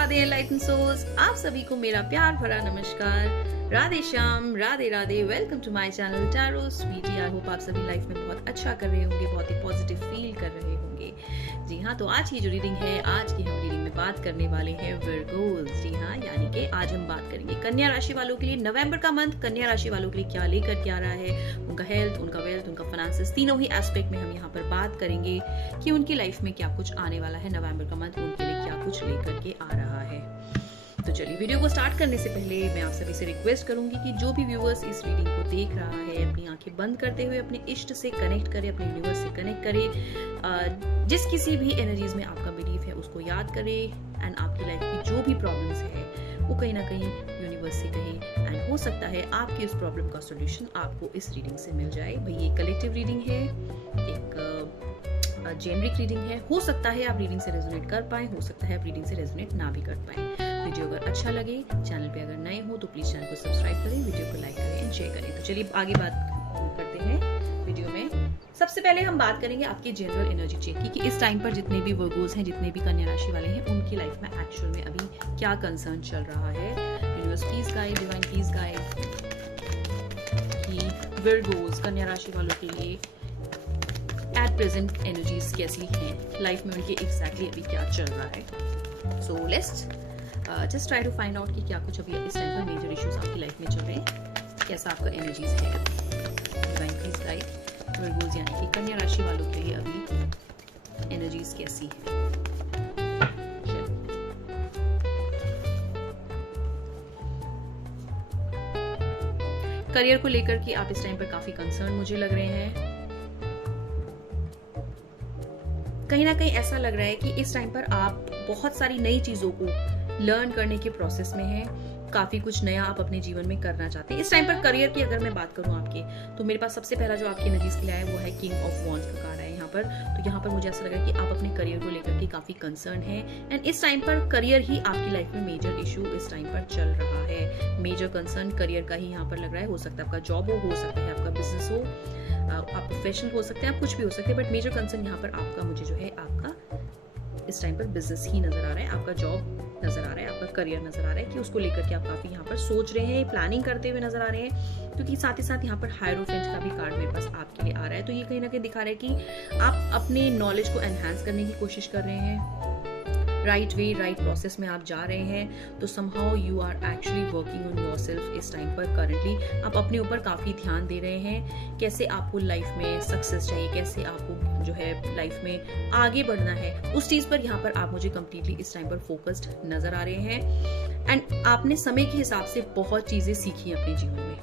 Radhe enlightened souls, आप सभी को मेरा प्यार भरा नमस्कार। Radhe Shyam, Radhe Radhe. Welcome to my channel tarot sweetie. I hope आप सभी लाइफ में बहुत अच्छा कर रहे होंगे, बहुत ही पॉजिटिव फील कर रहे होंगे। जी हाँ, तो आज की जो रीडिंग है, आज की हम रीडिंग में बात करने वाले हैं वर्गोस। जी हाँ, यानी कि आज हम बात करेंगे कन्या राशि वालों के लिए। नवंबर का मंथ कन्या राशि वालों के लिए क्या लेकर के आ रहा है, उनका हेल्थ, उनका वेल्थ, उनका फाइनेंसेस, तीनों ही एस्पेक्ट में हम यहाँ पर बात करेंगे कि उनकी लाइफ में क्या कुछ आने वाला है। नवंबर का मंथ उनके लिए क्या कुछ लेकर के आ रहा है। तो चलिए, वीडियो को स्टार्ट करने से पहले मैं आप सभी से रिक्वेस्ट करूंगी कि जो भी व्यूअर्स इस रीडिंग को देख रहा है, अपनी आंखें बंद करते हुए अपने इष्ट से कनेक्ट करे, अपने यूनिवर्स से कनेक्ट करे। जिस किसी भी एनर्जीज में आपका बिलीफ है उसको याद करे एंड आपकी लाइफ की जो भी प्रॉब्लम्स है वो कहीं ना कहीं यूनिवर्स से कहे एंड हो सकता है आपकी उस प्रॉब्लम का सोल्यूशन आपको इस रीडिंग से मिल जाए। भाई ये कलेक्टिव रीडिंग है, एक जेनरिक रीडिंग है। हो सकता है आप रीडिंग से रेजोनेट कर पाए, हो सकता है आप रीडिंग से रेजोनेट ना भी कर पाए। वीडियो अगर अच्छा लगे, चैनल पे अगर नए हो तो प्लीज चैनल को सब्सक्राइब करें, वीडियो को लाइक करें एंड शेयर करें। तो चलिए आगे बात करते हैं वीडियो में। सबसे पहले हम बात करेंगे आपकी जनरल एनर्जी चेक की कि इस टाइम पर जितने भी वर्गोस हैं, जितने भी कन्या राशि वाले हैं, उनकी लाइफ में एक्चुअल में अभी क्या कंसर्न चल रहा है। Universe please guide, divine please guide कि वर्गोस कन्या राशि वालों के लिए एट प्रेजेंट एनर्जीज कैसी हैं, लाइफ में उनके एग्जैक्टली अभी क्या चल रहा है। So let's just try to find out कि क्या कुछ अभी इस टाइम पर मेजर इश्यूज आपकी लाइफ में चल रहे हैं, कैसा आपका एनर्जीज है। डिवाइन प्लीज गाइड वर्गोस यानी कि कन्या राशि वालों के लिए अभी एनर्जीज कैसी है। करियर को लेकर के आप इस टाइम पर काफी कंसर्न मुझे लग रहे हैं। कहीं ना कहीं ऐसा लग रहा है कि इस टाइम पर आप बहुत सारी नई चीजों को लर्न करने के प्रोसेस में हैं। काफी कुछ नया आप अपने जीवन में करना चाहते हैं। इस टाइम पर करियर की अगर मैं बात करूं आपके, तो मेरे पास सबसे पहला जो आपकी एनर्जीज के लिए आया वो है किंग ऑफ वॉन्ड्स का कार्ड है यहाँ पर। तो यहाँ पर मुझे ऐसा लगा कि आप अपने करियर को लेकर के काफी कंसर्न है एंड इस टाइम पर करियर ही आपकी लाइफ में मेजर इशू इस टाइम पर चल रहा है। मेजर कंसर्न करियर का ही यहाँ पर लग रहा है। हो सकता है आपका जॉब हो सकता है आपका बिजनेस हो, आप प्रोफेशनल हो सकते हैं, आप कुछ भी हो सकते हैं, बट मेजर कंसर्न यहाँ पर आपका मुझे जो है आपका इस टाइम पर बिजनेस ही नजर आ रहा है, आपका जॉब नजर आ रहा है, आपका करियर नजर आ रहा है कि उसको लेकर के आप काफी यहाँ पर सोच रहे हैं, प्लानिंग करते हुए नजर आ रहे हैं। क्योंकि साथ ही साथ यहाँ पर हायरोफेंट का भी कार्ड मेरे पास आपके लिए आ रहा है। तो ये कहीं ना कहीं दिखा रहा है कि आप अपने नॉलेज को एनहांस करने की कोशिश कर रहे हैं, राइट वे, राइट प्रोसेस में आप जा रहे हैं। तो somehow you are actually working on yourself इस टाइम पर। करंटली आप अपने ऊपर काफी ध्यान दे रहे हैं, कैसे आपको लाइफ में सक्सेस चाहिए, कैसे आपको जो है लाइफ में आगे बढ़ना है, उस चीज पर यहाँ पर आप मुझे कंप्लीटली इस टाइम पर फोकस्ड नजर आ रहे हैं। एंड आपने समय के हिसाब से बहुत चीजें सीखी अपने जीवन में,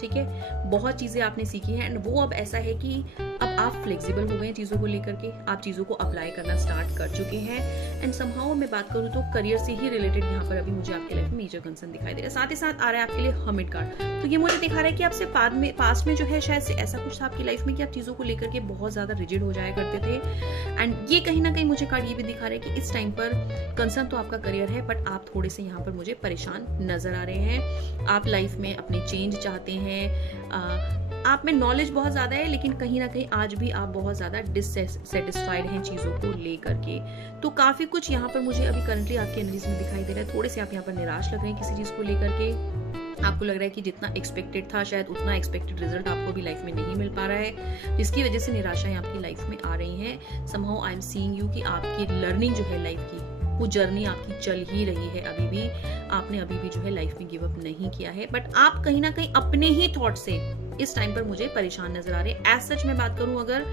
ठीक है, बहुत चीजें आपने सीखी हैं एंड वो अब ऐसा है कि अब आप फ्लेक्सिबल हो गए हैं चीजों को लेकर के, आप चीजों को अप्लाई करना स्टार्ट कर चुके हैं। एंड समहाउ मैं बात करूं तो करियर से ही रिलेटेड यहाँ पर अभी मुझे आपके लाइफ में मेजर कंसर्न दिखाई दे रहा है। साथ ही साथ आ रहा है आपके लिए हर्मिट कार्ड। तो ये मुझे दिखा रहा है कि आपसे पास्ट में जो है शायद से ऐसा कुछ था आपकी लाइफ में कि आप चीजों को लेकर के बहुत ज्यादा रिजिड हो जाया करते थे। एंड ये कहीं ना कहीं मुझे कार्ड ये भी दिखा रहा है कि इस टाइम पर कंसर्न तो आपका करियर है, बट आप थोड़े से यहाँ पर मुझे परेशान नजर आ रहे हैं। आप लाइफ में अपने चेंज चाहते हैं, आप में नॉलेज बहुत ज्यादा है, लेकिन कहीं ना कहीं आज भी आप बहुत ज्यादा डिससेटिस्फाइड हैं चीजों को लेकर के। तो काफी कुछ यहाँ पर मुझे अभी करंटली आपकी एनर्जीज में दिखाई दे रहा है। थोड़े से आप यहाँ पर निराश लग रहे हैं किसी चीज को लेकर के। आपको लग रहा है कि जितना एक्सपेक्टेड था शायद उतना एक्सपेक्टेड रिजल्ट आपको भी लाइफ में नहीं मिल पा रहा है, जिसकी वजह से निराशाएं आपकी लाइफ में आ रही हैं। Somehow I am seeing you कि आपकी लर्निंग जो है लाइफ की, वो जर्नी आपकी चल ही रही है अभी भी। आपने अभी भी जो है लाइफ में गिव अप नहीं किया है, बट आप कहीं ना कहीं अपने ही थॉट से इस टाइम पर मुझे परेशान नजर आ रहे हैं। एज सच मैं बात करूं अगर,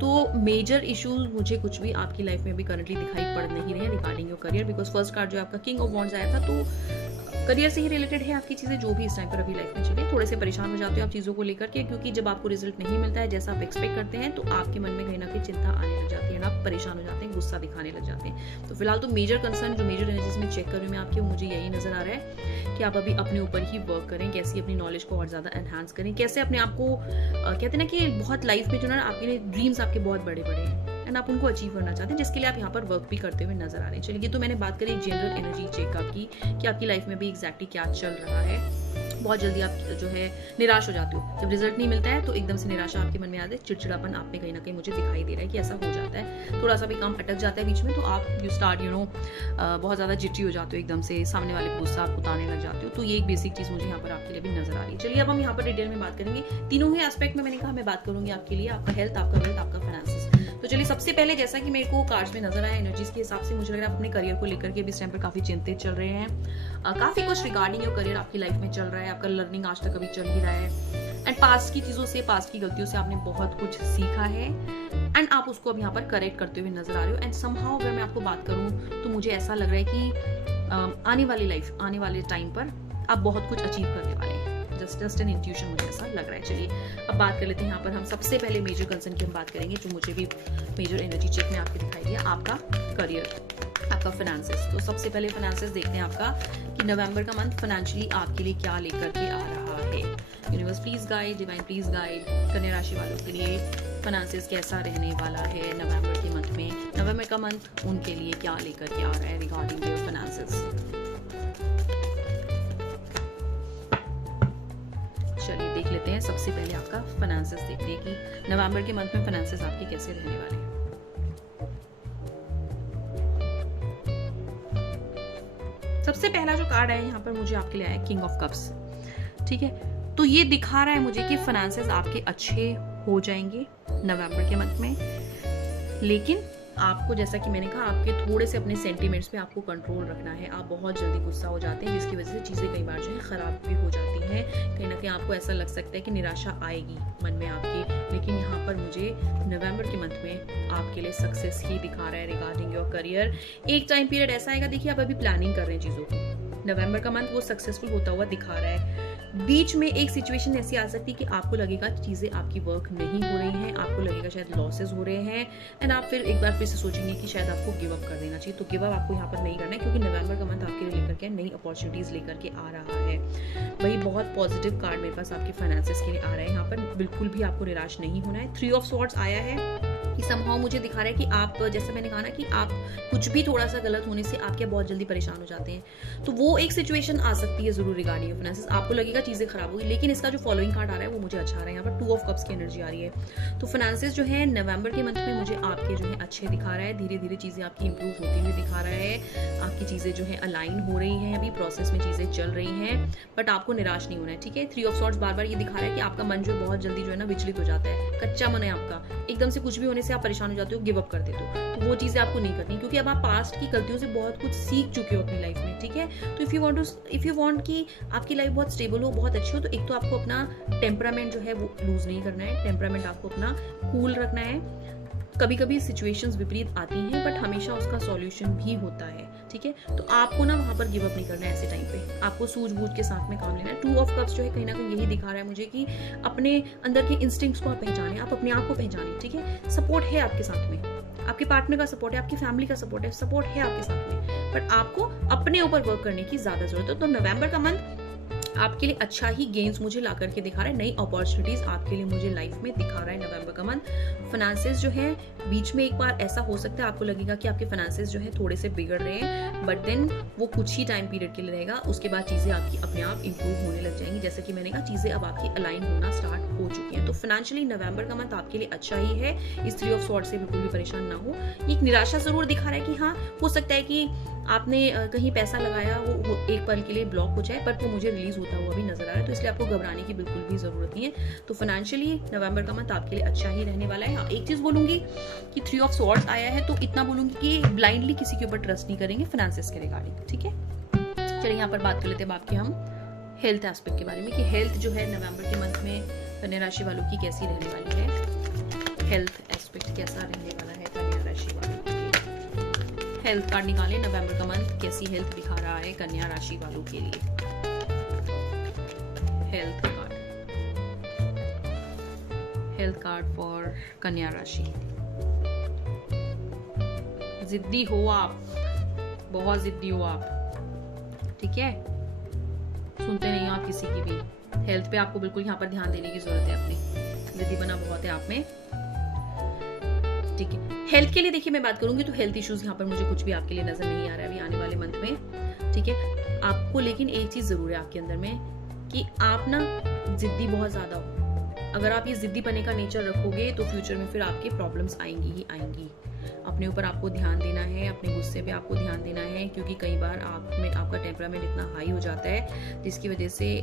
तो मेजर इश्यूज मुझे कुछ भी आपकी लाइफ में भी करंटली दिखाई पड़ नहीं रहे regarding your career. Because first card जो आपका किंग ऑफ वॉन्ड्स आया था, तो करियर से ही रिलेटेड है आपकी चीजें जो भी इस टाइम पर अभी लाइफ में चले। थोड़े से परेशान हो जाते हो आप चीजों को लेकर के, क्योंकि जब आपको रिजल्ट नहीं मिलता है जैसा आप एक्सपेक्ट करते हैं, तो आपके मन में कहीं ना कहीं चिंता आने लग जाती है, आप परेशान हो जाते हैं, गुस्सा दिखाने लग जाते हैं। तो फिलहाल तो मेजर कंसर्न जो मेजर एनर्जीज में चेक कर रही हूं मैं आपकी, मुझे यही नजर आ रहा है कि आप अभी अपने ऊपर ही वर्क करें, कैसे अपनी नॉलेज को और ज्यादा एनहांस करें, कैसे अपने आप को कहते हैं ना कि बहुत लाइफ में जो ना आपके ड्रीम्स आपके बहुत बड़े बड़े हैं एंड आप उनको अचीव करना चाहते हैं, जिसके लिए आप यहाँ पर वर्क भी करते हुए नजर आ रहे हैं। चलिए, ये तो मैंने बात करी जनरल एनर्जी चेकअप की कि आपकी लाइफ में भी एग्जैक्टली क्या चल रहा है। बहुत जल्दी आप जो है निराश हो जाते हो। जब रिजल्ट नहीं मिलता है तो एकदम से निराशा आपके मन में आती है, चिड़चिड़ापन आप में कहीं ना कहीं मुझे दिखाई दे रहा है कि ऐसा हो जाता है। थोड़ा सा भी काम अटक जाता है बीच में तो आप यू स्टार्ट बहुत ज़्यादा जिट्टी हो जाते हो, एकदम से सामने वाले को गुस्सा आप उतारने लग जाते हो। तो ये एक बेसिक चीज़ मुझे यहाँ पर आपके लिए भी नजर आ रही है। चलिए अब हम यहाँ पर डिटेल में बात करेंगे तीनों ही एस्पेक्ट में। मैंने कहा मैं बात करूंगी आपके लिए, आपका हेल्थ, आपका वेल्थ, आपका फाइनेंसेस। तो चलिए सबसे पहले जैसा कि मेरे को कार्ड्स में नजर आया एनर्जीज के हिसाब से, मुझे लग रहा है आप अपने करियर को लेकर के भी इस टाइम पर काफी चिंतित चल रहे हैं। काफी कुछ रिगार्डिंग योर करियर आपकी लाइफ में चल रहा है, आपका लर्निंग आज तक अभी चल ही रहा है एंड पास्ट की चीजों से, पास्ट की गलतियों से आपने बहुत कुछ सीखा है एंड आप उसको अब यहाँ पर करेक्ट करते हुए नजर आ रहे हो। एंड समहाउ अगर मैं आपको बात करूं तो मुझे ऐसा लग रहा है कि आने वाली लाइफ, आने वाले टाइम पर आप बहुत कुछ अचीव करने वाले हैं। जस्ट एन इंट्यूशन मुझे ऐसा लग रहा है। चलिए अब बात कर लेते हैं यहाँ पर हम सबसे पहले मेजर कंसर्न की हम बात करेंगे, जो मुझे भी मेजर एनर्जी चेक में आपको दिखाई दिया, आपका करियर, आपका फाइनेंसेस। तो सबसे पहले फाइनेंसेस देखते हैं आपका कि नवंबर का मंथ फाइनेंशियली आपके लिए क्या लेकर के आ रहा है। Universe please guide, divine please guide, कन्या राशि वालों के लिए फाइनेंसेस कैसा रहने वाला है नवंबर के मंथ में। नवंबर का मंथ उनके लिए क्या लेकर के आ रहा है रिगार्डिंग देयर फाइनेंसेस। चलिए देख लेते हैं सबसे पहले आपका फाइनेंसेस, देखते हैं कि नवंबर के मंथ में फाइनेंसेस आपके कैसे रहने वाले हैं। सबसे पहला जो कार्ड है यहाँ पर मुझे आपके लिए आया किंग ऑफ कप्स। ठीक है, तो ये दिखा रहा है मुझे कि फाइनेंसेस आपके अच्छे हो जाएंगे नवंबर के मंथ में, लेकिन आपको जैसा कि मैंने कहा आपके थोड़े से अपने सेंटीमेंट्स पे आपको कंट्रोल रखना है। आप बहुत जल्दी गुस्सा हो जाते हैं जिसकी वजह से चीज़ें कई बार जो है ख़राब भी हो जाती हैं। कहीं ना कहीं आपको ऐसा लग सकता है कि निराशा आएगी मन में आपके, लेकिन यहाँ पर मुझे नवंबर के मंथ में आपके लिए सक्सेस ही दिखा रहा है रिगार्डिंग योर करियर। एक टाइम पीरियड ऐसा आएगा, देखिए आप अभी प्लानिंग कर रहे हैं चीज़ों को, नवंबर का मंथ वो सक्सेसफुल होता हुआ दिखा रहा है। बीच में एक सिचुएशन ऐसी आ सकती है कि आपको लगेगा कि चीज़ें आपकी वर्क नहीं हो रही हैं, आपको लगेगा शायद लॉसेस हो रहे हैं एंड आप फिर एक बार फिर से सोचेंगे कि शायद आपको गिव अप कर देना चाहिए। तो गिव अप आपको यहाँ पर नहीं करना है, क्योंकि नवंबर का मंथ आपके लिए लेकर के नई अपॉर्चुनिटीज लेकर के आ रहा है। वही बहुत पॉजिटिव कार्ड मेरे पास आपके फाइनेंसेस के लिए आ रहा है। यहाँ पर बिल्कुल भी आपको निराश नहीं होना है। 3 ऑफ स्वॉर्ड्स आया है कि समहाउ मुझे दिखा रहा है कि आप, जैसे मैंने कहा ना कि आप कुछ भी थोड़ा सा गलत होने से आप क्या बहुत जल्दी परेशान हो जाते हैं, तो वो एक सिचुएशन आ सकती है जरूर रिगार्डिंग फाइनेंसेस। आपको लगेगा चीजें खराब होगी, लेकिन इसका जो फॉलोइंग कार्ड आ रहा है वो मुझे अच्छा आ रहा है। यहाँ पर 2 ऑफ कप्स की एनर्जी आ रही है। तो फाइनेंसेस जो है नवंबर के मंथ में मुझे आपके जो है अच्छे दिखा रहा है। धीरे धीरे चीजें आपकी इंप्रूव होती हुई दिखा रहा है। आपकी चीजें जो है अलाइन हो रही हैं, अभी प्रोसेस में चीजें चल रही हैं, बट आपको निराश नहीं होना है। ठीक है, 3 ऑफ स्वॉर्ड्स बार बार ये दिखा रहा है कि आपका मन जो है बहुत जल्दी जो है ना विचलित हो जाता है, कच्चा मन है आपका, एकदम से कुछ भी होने से आप परेशान हो जाते हो, गिव अप कर देते हो। तो वो चीजें आपको नहीं करनी, क्योंकि अब आप पास्ट की गलतियों से बहुत कुछ सीख चुके हो अपनी लाइफ में। ठीक है, तो इफ यू वांट कि आपकी लाइफ बहुत स्टेबल हो, बहुत अच्छी हो, तो एक तो आपको अपना टेम्परामेंट जो है वो लूज नहीं करना है। टेम्परामेंट आपको अपना कूल रखना है। कभी कभी सिचुएशंस विपरीत आती हैं, बट हमेशा उसका सॉल्यूशन भी होता है। ठीक है, तो आपको ना वहां पर गिव अप नहीं करना है। ऐसे टाइम पे आपको सूझबूझ के साथ में काम लेना है। 2 ऑफ कप्स जो है कहीं ना कहीं यही दिखा रहा है मुझे कि अपने अंदर के इंस्टिंक्ट्स को आप पहचानें, आप अपने आप को पहचानें। ठीक है, सपोर्ट है आपके साथ में, आपके पार्टनर का सपोर्ट है, आपकी फैमिली का सपोर्ट है आपके साथ में, बट आपको अपने ऊपर वर्क करने की ज्यादा जरूरत है। तो नवंबर का मंथ आपके लिए अच्छा ही गेन्स मुझे ला करके दिखा रहा है, नई अपॉर्चुनिटीज आपके लिए मुझे लाइफ में दिखा रहा है नवंबर का मंथ। फाइनेंसेस जो है बीच में एक बार ऐसा हो सकता है आपको लगेगा कि आपके फाइनेंसेस जो है थोड़े से बिगड़ रहे हैं, बट देन वो कुछ ही टाइम पीरियड के लिए रहेगा। उसके बाद चीजें आपकी अपने आप इंप्रूव होने लग जाएंगी। जैसे कि मैंने कहा, चीजें अब आपकी अलाइन होना स्टार्ट हो चुकी हैं। तो फाइनेंशियली नवंबर का मंथ आपके लिए अच्छा ही है। इस 3 ऑफ स्वॉर्ड्स से बिल्कुल भी परेशान ना हो। एक निराशा जरूर दिखा रहा है कि हाँ, हो सकता है कि आपने कहीं पैसा लगाया वो एक पल के लिए ब्लॉक हो जाए, बट वो मुझे रिलीज होता हुआ भी नजर आ रहा है। तो इसलिए आपको घबराने की बिल्कुल भी जरूरत नहीं है। तो फाइनेंशियली नवंबर का मंथ आपके लिए अच्छा ही रहने वाला है। हाँ, एक चीज बोलूंगी कि 3 ऑफ स्वॉर्ड्स आया है, तो इतना बोलूंगी कि ब्लाइंडली किसी के ऊपर ट्रस्ट नहीं करेंगे फाइनेंसेस के रिगार्डिंग। ठीक है, चलिए यहाँ पर बात कर लेते हैं आपके हम हेल्थ एस्पेक्ट के बारे में कि हेल्थ जो है नवंबर के मंथ में कन्या राशि वालों की कैसी रहने वाली है। हेल्थ एस्पेक्ट कैसा रहने वाला है कन्या राशि वालों के लिए। हेल्थ कार्ड निकालें, नवंबर का मंथ कैसी हेल्थ दिखा रहा है कन्या राशि वालों के लिए। हेल्थ कार्ड फॉर कन्या राशि। जिद्दी हो आप, बहुत जिद्दी हो आप। ठीक है, सुनते नहीं हो आप किसी की भी। हेल्थ पे आपको बिल्कुल यहाँ पर ध्यान देने की जरूरत है। अपनी जिद्दी बना बहुत है आप में। ठीक है, हेल्थ के लिए देखिए मैं बात करूंगी तो हेल्थ इश्यूज यहाँ पर मुझे कुछ भी आपके लिए नजर नहीं आ रहा है अभी आने वाले मंथ में। ठीक है, आपको लेकिन एक चीज जरूर है आपके अंदर में कि आप ना जिद्दी बहुत ज़्यादा हो। अगर आप ये जिद्दी पने का नेचर रखोगे तो फ्यूचर में फिर आपकी प्रॉब्लम्स आएंगी ही आएंगी। अपने ऊपर आपको ध्यान देना है, अपने गुस्से पे आपको ध्यान देना है, क्योंकि कई बार आप में आपका टेम्परामेंट इतना हाई हो जाता है जिसकी वजह से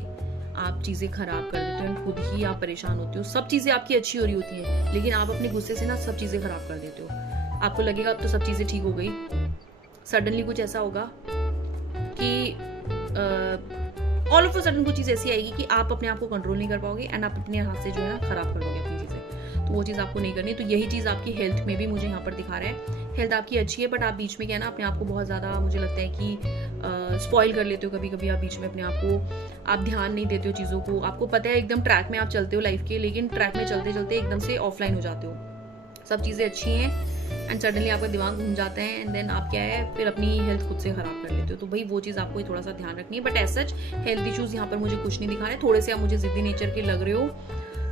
आप चीज़ें खराब कर देते हो, खुद ही आप परेशान होते हो। सब चीज़ें आपकी अच्छी हो रही होती हैं, लेकिन आप अपने गुस्से से ना सब चीज़ें खराब कर देते हो। आपको लगेगा अब तो सब चीज़ें ठीक हो गई, सडनली कुछ ऐसा होगा कि ऑल ऑफ अ सडन कुछ चीज़ ऐसी आएगी कि आप अपने आप को कंट्रोल नहीं कर पाओगे एंड आप अपने हाथ से जो है ना खराब कर दोगे अपनी चीज़ें। तो वो चीज़ आपको नहीं करनी। तो यही चीज़ आपकी हेल्थ में भी मुझे यहाँ पर दिखा रहा है। हेल्थ आपकी अच्छी है, बट आप बीच में क्या है ना अपने आप को बहुत ज़्यादा, मुझे लगता है कि स्पॉइल कर लेते हो। कभी कभी आप बीच में अपने आप को आप ध्यान नहीं देते हो चीज़ों को। आपको पता है एकदम ट्रैक में आप चलते हो लाइफ के, लेकिन ट्रैक में चलते चलते एकदम से ऑफलाइन हो जाते हो। सब चीज़ें अच्छी हैं एंड सडनली आपका दिमाग घूम जाता है एंड देन आप क्या है फिर अपनी हेल्थ खुद से खराब कर लेते हो। तो भाई वो चीज़ आपको थोड़ा सा ध्यान रखनी है। But as such health issues यहाँ पर मुझे कुछ नहीं दिखा रहे। थोड़े से आप मुझे जिद्दी नेचर के लग रहे हो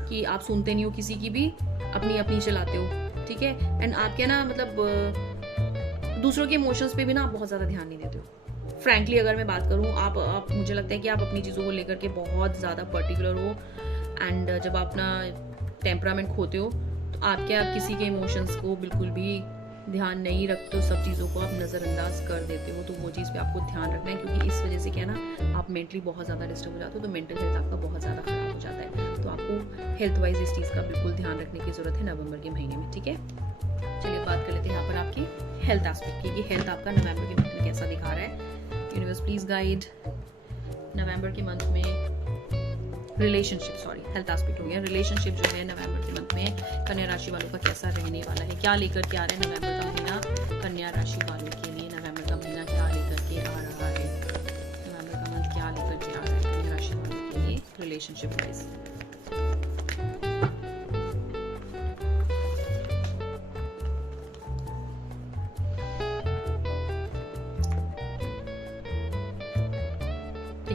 कि आप सुनते नहीं हो किसी की भी, अपनी अपनी चलाते हो, ठीक है। एंड आप क्या ना मतलब दूसरों के इमोशंस पे भी ना आप बहुत ज़्यादा ध्यान नहीं देते हो। फ्रैंकली अगर मैं बात करूँ, आप मुझे लगता है कि आप अपनी चीज़ों को लेकर के बहुत ज़्यादा पर्टिकुलर हो एंड जब आप अपना टेम्परामेंट खोते हो तो आप क्या किसी के इमोशंस को बिल्कुल भी ध्यान नहीं रखते हो, सब चीज़ों को आप नज़रअंदाज कर देते हो। तो वो चीज़ पे आपको ध्यान रखना है, क्योंकि इस वजह से क्या है ना आप मेंटली बहुत ज़्यादा डिस्टर्ब हो जाते हो, तो मेंटल हेल्थ आपका बहुत ज़्यादा खराब हो जाता है। तो आपको हेल्थ वाइज इस चीज़ का बिल्कुल ध्यान रखने की ज़रूरत है नवंबर के महीने में, ठीक है। चलिए बात कर लेते हैं यहाँ पर आपकी हेल्थ एस्पेक्ट की, कि हेल्थ आपका नवंबर के मंथ में कैसा दिखा रहा है। यूनिवर्स प्लीज गाइड नवंबर के मंथ में रिलेशनशिप, सॉरी हेल्थ एस्पेक्ट हो गया, रिलेशनशिप जो है नवंबर के मंथ में कन्या राशि वालों का कैसा रहने वाला है, क्या लेकर के आ रहा है नवंबर का महीना कन्या राशि वालों के लिए। नवंबर का महीना क्या लेकर के आ रहा है, नवंबर का मंथ क्या लेकर के आ रहा है कन्या राशि वालों के लिए रिलेशनशिप वाइज।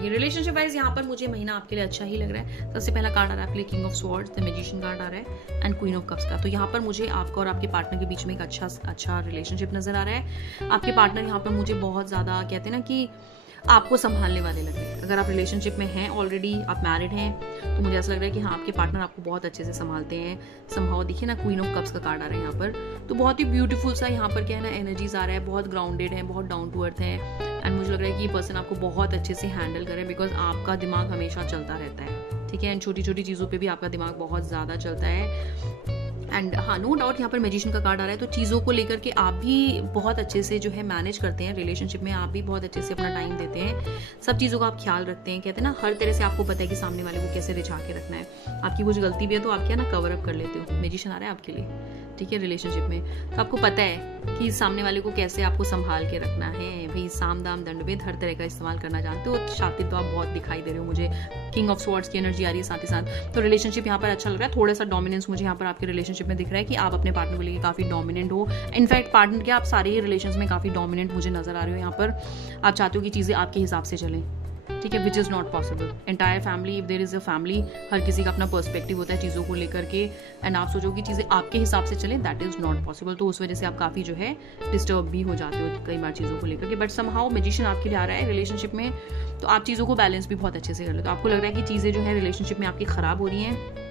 रिलेशनशिप वाइज यहाँ पर मुझे महीना आपके लिए अच्छा ही लग रहा है। सबसे पहला कार्ड आ रहा है आपके लिए king of swords, the magician card आ रहा है एंड क्वीन ऑफ कप्स का। तो यहाँ पर मुझे आपका और आपके पार्टनर के बीच में एक अच्छा रिलेशनशिप नजर आ रहा है। आपके पार्टनर यहाँ पर मुझे बहुत ज्यादा कहते हैं ना कि आपको संभालने वाले लग रहे हैं। अगर आप रिलेशनशिप में हैं, ऑलरेडी आप मैरिड हैं, तो मुझे ऐसा लग रहा है कि हाँ आपके पार्टनर आपको बहुत अच्छे से संभालते हैं। संभाव देखिए ना क्वीन ऑफ कप्स का कार्ड आ रहा है यहाँ पर, तो बहुत ही ब्यूटीफुल सा यहाँ पर क्या है ना एनर्जीज आ रहा है, बहुत ग्राउंडेड है, बहुत डाउन टू अर्थ है एंड मुझे लग रहा है कि ये पर्सन आपको बहुत अच्छे से हैंडल करे, बिकॉज आपका दिमाग हमेशा चलता रहता है, ठीक है। एंड छोटी छोटी चीज़ों पे भी आपका दिमाग बहुत ज़्यादा चलता है। एंड हाँ नो डाउट यहाँ पर मैजिशियन का कार्ड आ रहा है, तो चीज़ों को लेकर के आप भी बहुत अच्छे से जो है मैनेज करते हैं। रिलेशनशिप में आप भी बहुत अच्छे से अपना टाइम देते हैं, सब चीज़ों का आप ख्याल रखते हैं। कहते हैं ना हर तरह से आपको पता है कि सामने वाले को कैसे रिझा के रखना है। आपकी कुछ गलती भी है तो आप क्या ना कवर अप कर लेते हो। मैजिशियन आ रहा है आपके लिए, ठीक है, रिलेशनशिप में। तो आपको पता है कि सामने वाले को कैसे आपको संभाल के रखना है। भाई साम दाम दंड भेद हर तरह का इस्तेमाल करना जानते हो। शातिर तो आप बहुत दिखाई दे रहे हो, मुझे किंग ऑफ स्वॉर्ड्स की एनर्जी आ रही है साथ ही साथ। तो रिलेशनशिप यहाँ पर अच्छा लग रहा है। थोड़ा सा डोमिनेंस मुझे यहाँ पर आपके रिलेशनशिप में दिख रहा है कि आप अपने पार्टनर को लेकर काफी डोमिनेंट हो। इनफैक्ट पार्टनर के आप सारे ही रिलेशंस में काफी डोमिनेंट मुझे नजर आ रहे हो। यहाँ पर आप चाहते हो कि चीजें आपके हिसाब से चलें, ठीक है, which is not possible. Entire family, if there is a family, हर किसी का अपना पर्सपेक्टिव होता है चीज़ों को लेकर के एंड आप सोचो कि चीज़ें आपके हिसाब से चलें, दैट इज़ नॉट पॉसिबल। तो उस वजह से आप काफ़ी जो है डिस्टर्ब भी हो जाते हो कई बार चीज़ों को लेकर के। बट समहाउ मैजिशियन आपके लिए आ रहा है रिलेशनशिप में, तो आप चीज़ों को बैलेंस भी बहुत अच्छे से कर लेते हो। आपको लग रहा है कि चीज़ें जो है रिलेशनशिप में आपकी ख़राब हो रही हैं,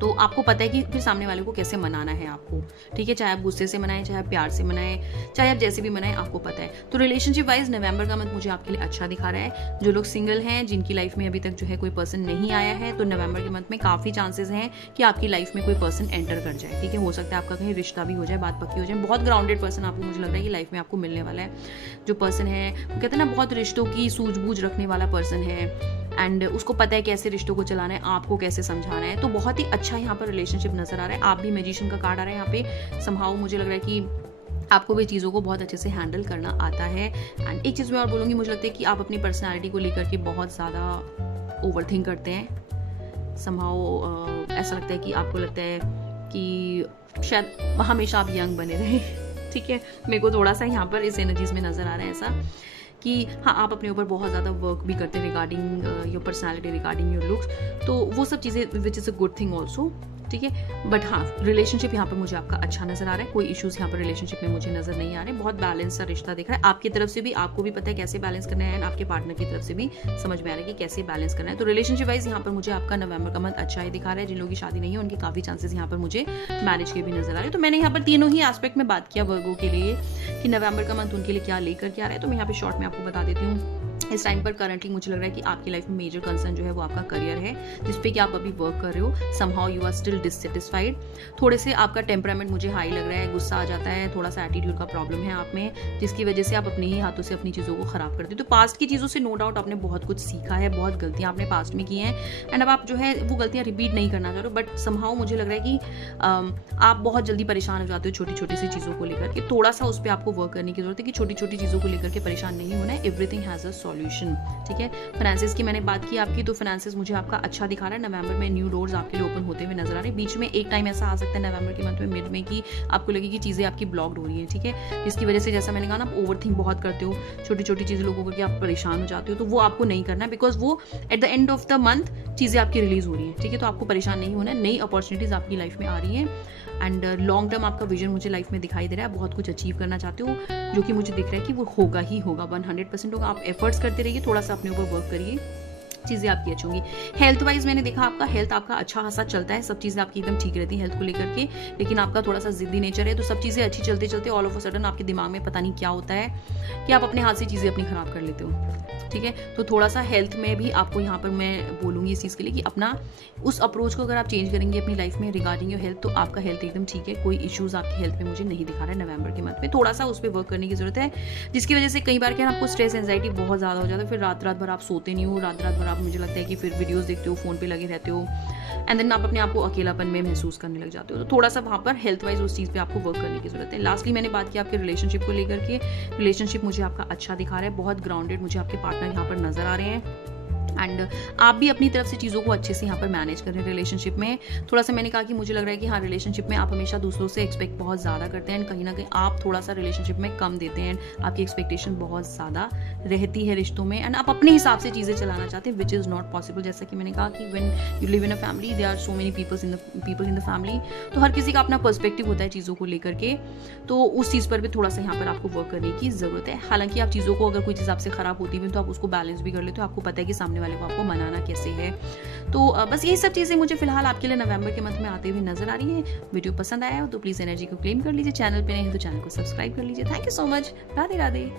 तो आपको पता है कि फिर सामने वाले को कैसे मनाना है आपको, ठीक है। चाहे आप गुस्से से मनाएं, चाहे आप प्यार से मनाएं, चाहे आप जैसे भी मनाएं, आपको पता है। तो रिलेशनशिप वाइज नवंबर का मंथ मुझे आपके लिए अच्छा दिखा रहा है। जो लोग सिंगल हैं, जिनकी लाइफ में अभी तक जो है कोई पर्सन नहीं आया है, तो नवंबर के मंथ में काफ़ी चांसेस हैं कि आपकी लाइफ में कोई पर्सन एंटर कर जाए, ठीक है। हो सकता है आपका कहीं रिश्ता भी हो जाए, बात पक्की हो जाए। बहुत ग्राउंडेड पर्सन आपको मुझे लग रहा है कि लाइफ में आपको मिलने वाला है। जो पर्सन है वो कहते हैं ना बहुत रिश्तों की सूझबूझ रखने वाला पर्सन है एंड उसको पता है कैसे रिश्तों को चलाना है, आपको कैसे समझाना है। तो बहुत ही अच्छा यहाँ पर रिलेशनशिप नजर आ रहा है। आप भी मैजिशियन का कार्ड आ रहा है यहाँ पे। समहाउ मुझे लग रहा है कि आपको भी चीज़ों को बहुत अच्छे से हैंडल करना आता है। एंड एक चीज़ मैं और बोलूँगी, मुझे लगता है कि आप अपनी पर्सनैलिटी को लेकर के बहुत ज़्यादा ओवरथिंक करते हैं। समहाउ ऐसा लगता है कि आपको लगता है कि शायद हमेशा आप यंग बने रहें, ठीक है। मेरे को थोड़ा सा यहाँ पर इस एनर्जीज में नजर आ रहा है ऐसा कि हाँ आप अपने ऊपर बहुत ज़्यादा वर्क भी करते हैं regarding your personality, regarding your looks. तो वो सब चीज़ें which is a good thing also. ठीक है। बट हाँ, रिलेशनशिप यहाँ पर मुझे आपका अच्छा नजर आ रहा है, कोई इश्यूज यहाँ पर रिलेशनशिप में मुझे नजर नहीं आ रहे, बहुत बैलेंस सा रिश्ता दिख रहा है। आपकी तरफ से भी आपको भी पता है कैसे बैलेंस करना है, एंड आपके पार्टनर की तरफ से भी समझ में आ रहा है कि कैसे बैलेंस करना है। तो रिलेशनशिप वाइज यहाँ पर मुझे आपका नवंबर का मंथ अच्छा ही दिखा रहा है। जिन लोगों की शादी नहीं है उनके काफी चांसेस यहाँ पर मुझे मैरिज के भी नजर आ रहे हैं। तो मैंने यहाँ पर तीनों ही एस्पेक्ट में बात किया वर्गो के लिए कि नवंबर का मंथ उनके लिए क्या लेकर के आ रहा है। तो मैं यहाँ पे शॉर्ट में आपको बता देती हूँ। इस टाइम पर करंटली मुझे लग रहा है कि आपकी लाइफ में मेजर कंसर्न जो है वो आपका करियर है, जिसपे कि आप अभी वर्क कर रहे हो। Somehow you are still dissatisfied. थोड़े से आपका टेम्परामेंट मुझे हाई लग रहा है, गुस्सा आ जाता है, थोड़ा सा एटीट्यूड का प्रॉब्लम है आप में, जिसकी वजह से आप अपने ही हाथों से अपनी चीज़ों को खराब करते हो। तो पास्ट की चीज़ों से नो डाउट आपने बहुत कुछ सीखा है, बहुत गलतियाँ आपने पास्ट में की हैं, एंड अब आप जो है वो गलतियाँ रिपीट नहीं करना चाह रहे हो। बट समहाउ मुझे लग रहा है कि आप बहुत जल्दी परेशान हो जाते हो छोटी छोटी सी चीज़ों को लेकर के। थोड़ा सा उस पर आपको वर्क करने की जरूरत है कि छोटी छोटी चीज़ों को लेकर के परेशान नहीं होना है। एवरीथिंग हैज़ अ सॉल्यूशन, ठीक है। फाइनेंसेस की मैंने बात की आपकी, तो फाइनेंसेस मुझे आपका अच्छा दिखा रहा है। नवंबर में न्यू डोर्स आपके लिए ओपन होते हुए नजर आ रहे हैं। बीच में एक टाइम ऐसा आ सकता है नवंबर के मंथ में मिड में कि आपको लगे कि चीज़ें आपकी ब्लॉक्ड हो रही हैं, ठीक है, जिसकी वजह से जैसा मैंने कहा ना, आप ओवरथिंक बहुत करते हो, छोटी छोटी चीज़ें लोगों को कि आप परेशान हो जाते हो। तो वो आपको नहीं करना है, बिकॉज वो at the end of the month चीज़ें आपकी रिलीज हो रही हैं, ठीक है। तो आपको परेशान नहीं होना है, नई अपॉर्चुनिटीज आपकी लाइफ में आ रही हैं, एंड लॉन्ग टर्म आपका विजन मुझे लाइफ में दिखाई दे रहा है। बहुत कुछ अचीव करना चाहते हो, जो कि मुझे दिख रहा है कि वो होगा ही होगा, 100% होगा। आप एफर्ट्स करते रहिए, थोड़ा सा अपने ऊपर वर्क करिए, चीज़ें आपकी अच्छी होंगी। हेल्थ वाइज मैंने देखा आपका हेल्थ आपका अच्छा खासा चलता है, सब चीज़ें आपकी एकदम ठीक रहती है हेल्थ को लेकर के, लेकिन आपका थोड़ा सा जिद्दी नेचर है। तो सब चीज़ें अच्छी चलते चलते ऑल ऑफ अ सडन आपके दिमाग में पता नहीं क्या होता है कि आप अपने हाथ से चीज़ें अपनी खराब कर लेते हो, ठीक है। तो थोड़ा सा हेल्थ में भी आपको यहाँ पर मैं बोलूँगी इस चीज़ के लिए कि अपना उस अप्रोच को अगर आप चेंज करेंगे अपनी लाइफ में रिगार्डिंग योर हेल्थ, तो आपका हेल्थ एकदम ठीक है। कोई इश्यूज आपकी हेल्थ में मुझे नहीं दिखा रहा है नवंबर के मंथ में। थोड़ा सा उस पर वर्क करने की जरूरत है, जिसकी वजह से कई बार क्या आपको स्ट्रेस एंजाइटी बहुत ज़्यादा हो जाता है। फिर रात रात भर आप सोते नहीं हो, रात रात भर आप, मुझे लगता है कि फिर वीडियोस देखते हो, फोन पे लगे रहते हो, एंड देन आप अपने आप को अकेलापन में महसूस करने लग जाते हो। तो थोड़ा सा वहाँ पर हेल्थ वाइज उस चीज़ पे आपको वर्क करने की जरूरत है। लास्टली मैंने बात की आपके रिलेशनशिप को लेकर के। रिलेशनशिप मुझे आपका अच्छा दिखा रहा है, बहुत ग्राउंडेड मुझे आपके पार्टनर यहाँ पर नजर आ रहे हैं, एंड आप भी अपनी तरफ से चीज़ों को अच्छे से यहाँ पर मैनेज कर रहे हैं रिलेशनशिप में। थोड़ा सा मैंने कहा कि मुझे लग रहा है कि हाँ, रिलेशनशिप में आप हमेशा दूसरों से एक्सपेक्ट बहुत ज़्यादा करते हैं, एंड कहीं ना कहीं आप थोड़ा सा रिलेशनशिप में कम देते हैं, आपकी एक्सपेक्टेशन बहुत ज़्यादा रहती है रिश्तों में, एंड आप अपने हिसाब से चीज़ें चलाना चाहते हैं, विच इज़ नॉट पॉसिबल। जैसा कि मैंने कहा कि when you live in a family there are so many people in the family, तो हर किसी का अपना पर्सपेक्टिव होता है चीज़ों को लेकर के, तो उस चीज़ पर भी थोड़ा सा यहाँ पर आपको वर्क करने की ज़रूरत है। हालांकि आप चीज़ों को, अगर कोई चीज़ आपसे खराब होती है तो आप उसको बैलेंस भी कर लेते हो, आपको पता है कि सामने वाले को आपको मनाना कैसे है। तो बस यही सब चीज़ें मुझे फिलहाल आपके लिए नवंबर के मंथ में आते हुए नजर आ रही है। वीडियो पसंद आया हो तो प्लीज़ एनर्जी को क्लेम कर लीजिए, चैनल पे नहीं है तो चैनल को सब्सक्राइब कर लीजिए। Thank you so much, Radhe Radhe.